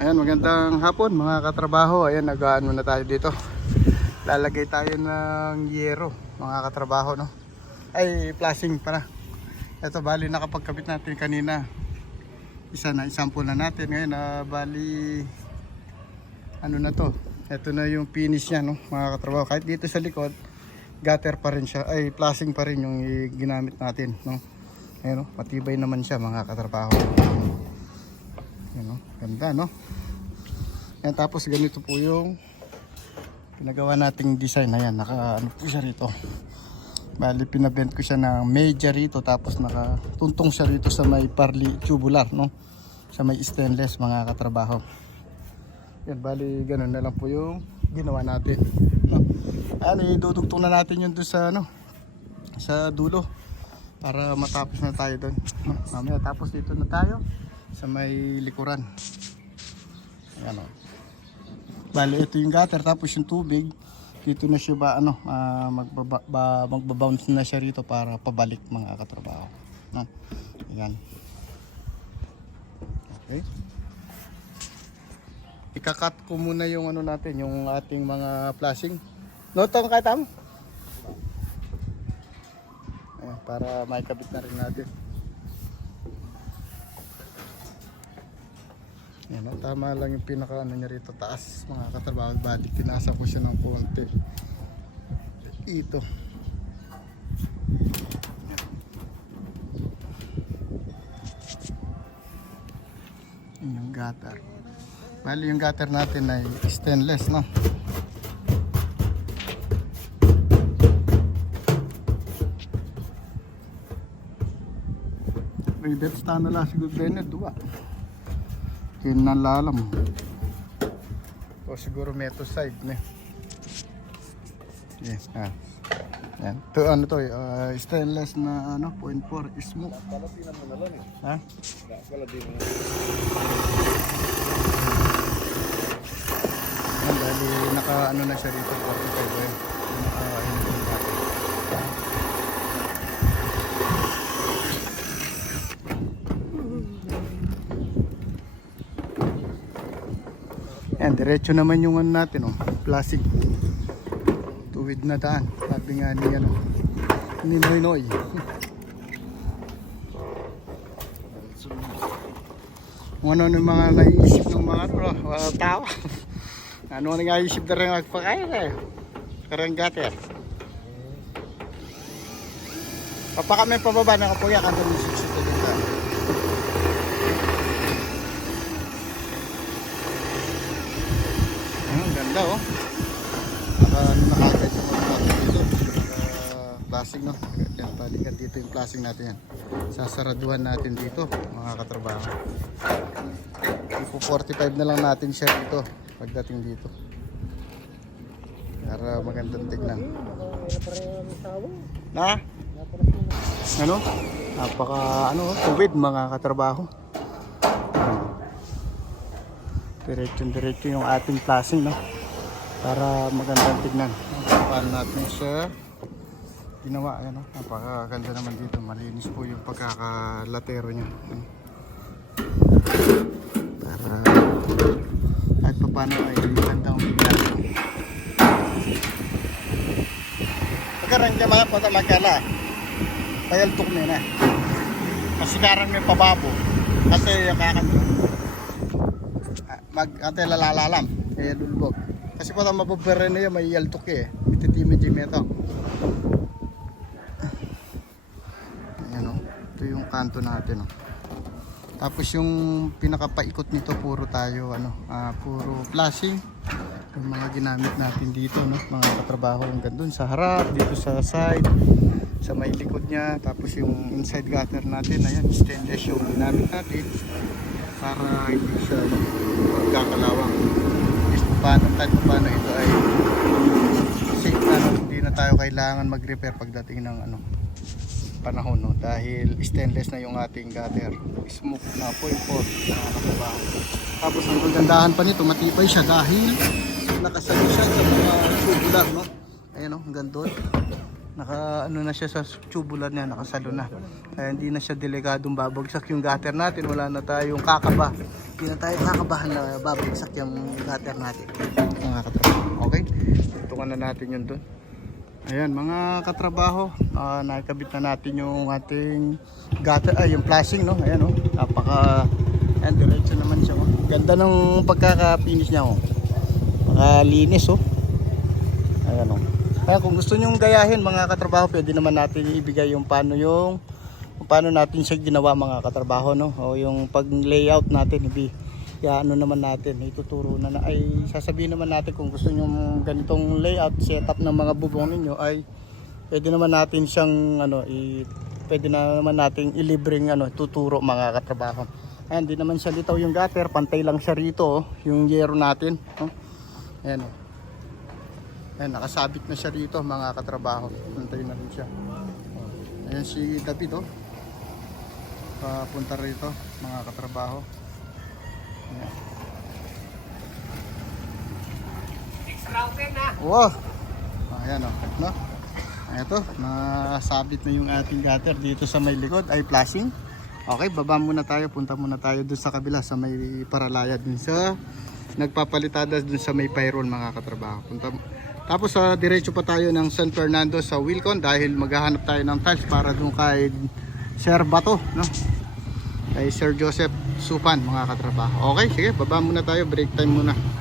Ayan, magandang hapon mga katrabaho. Ayan, nag-ano na tayo dito. Lalagay tayo ng yero, mga katrabaho, no? Ay, flashing para. Ito, bali nakapagkabit natin kanina. Isa na, isample na natin. Ngayon, ah, bali, ano na to? Ito na yung finish niya, no? Mga katrabaho. Kahit dito sa likod, gutter pa rin siya. Ay, flashing pa rin yung ginamit natin, no? Ayan, no? Matibay naman siya, mga katrabaho. Ayan, no? Ganda, no? Yan, tapos ganito po yung pinagawa nating design. Ayan, naka ano po siya rito. Bali, pinabent ko siya ng media rito. Tapos nakatuntong siya rito sa may parli tubular, no? Sa may stainless, mga katrabaho. Yan, bali, ganun na lang po yung ginawa natin. No? Ano, idudugtong na natin yun doon sa, ano, sa dulo. Para matapos na tayo doon. Mamaya, tapos dito na tayo sa may likuran. Ayan o. Bali, ito yung gutter tapos yung tubig. Dito na siya ba ano, ah, magbaba, ba, magbabounce na siya rito para pabalik mga katrabaho. No? Ayan. Okay. Ikakat ko muna yung ano natin, yung ating mga flashing. No, tong katam? Ayan, para maikabit na rin natin. Yan, no? tama lang yung pinaka ano niya rito taas mga katrabaho bali tinasa ko siya ng konti. Ito. Yan yung gutter. Bali yung gutter natin ay stainless no? Rivet sta na lang siguro din dua yun nalalam. O siguro meto side na. Yes, ah. Yan. To ano to, uh, stainless na ano, 0.4 smoke. Ha? Yan, dahil naka ano na siya rito 45 eh. Naka ano yung Yan, diretso naman yung ano natin, oh. Plastic. Tuwid na daan. Sabi nga ni, ano, ni Noy Noy. Ano yung mga naiisip ng mga ano, uh, tao. ano ang naiisip na rin magpakain eh. Karang gater. Papa kami pababa ng kapuya kanto ng siksito dito. Hmm, ganda oh. Naka ano na kagad yung mga natin dito. Naka plastic no. Yan balikan dito yung plastic natin yan. Sasaraduhan natin dito mga katrabaho. Ipo 45 na lang natin siya dito pagdating dito. Para magandang tignan. Na? Ano? Napaka ano, tuwid mga katrabaho. Diretso-diretso yung ating flashing, no? Para magandang tignan. Paano natin siya ginawa, ano? Napakaganda naman dito. Malinis po yung pagkakalatero niya. Para pa paano ay magandang tignan. Pagkarang ka mga pata magkala. Payaltok na yun, eh. Kasi karang may pababo. Kasi yung kakan mag ate lalalalam kaya lulubog kasi pa mapapere na yun may yaltok eh ititimi jimi ito ayan o ito yung kanto natin o tapos yung pinakapaikot nito puro tayo ano ah, puro flashing. Yung mga ginamit natin dito no? Mga katrabaho hanggang dun sa harap dito sa side sa may likod niya. Tapos yung inside gutter natin ayan stainless yung ginamit natin para hindi siya magkakalawang. Is paano kahit paano ito ay safe na no? hindi na tayo kailangan mag-repair pagdating ng ano panahon no dahil stainless na yung ating gutter smoke na po yung pot na nakabaho tapos ang kagandahan pa nito matibay siya dahil nakasali siya sa mga tubular no ayan no hanggang doon Naka ano na siya sa tubular niya, nakasalo na. Kaya hindi na siya delikadong babagsak yung gutter natin. Wala na tayong kakaba. Hindi na tayo kakabahan na babagsak yung gutter natin. Mga katrabaho. Okay? Tutukan na natin yun dun. Ayan, mga katrabaho, ah, nakikabit na natin yung ating gutter, ay yung flashing, no? Ayan, oh. Napaka, ayan, diretso naman siya, oh. Ganda ng pagkaka-finish niya, oh. Makalinis, oh. Ayan, oh. Kaya kung gusto nyong gayahin, mga katrabaho, pwede naman natin ibigay yung paano yung, paano natin siya ginawa, mga katrabaho, no? O yung pag-layout natin, ibi, kaya ano naman natin, ituturo na, na ay sasabihin naman natin kung gusto nyo ganitong layout, setup ng mga bubong ninyo ay pwede naman natin siyang ano, i, pwede na naman nating ilibreng ano, tuturo mga katrabaho. Ayan, di naman siya litaw yung gutter, pantay lang siya rito, oh, yung yero natin. Oh. Ayan, oh. Ayan, nakasabit na siya rito mga katrabaho. Pantay na rin siya. Ayan si David, oh. Papunta rito mga katrabaho. Wow! Ayan o. No? Ito, nasabit na yung ating gutter dito sa may likod ay flashing. Okay, baba muna tayo. Punta muna tayo dun sa kabila sa may paralaya dun sa nagpapalitada dun sa may payroll mga katrabaho. Punta, tapos sa diretso pa tayo ng San Fernando sa Wilcon dahil maghahanap tayo ng tiles para dun kay Sir Bato. No? Kay Sir Joseph Supan mga katrabaho. Okay, sige, baba muna tayo. Break time muna.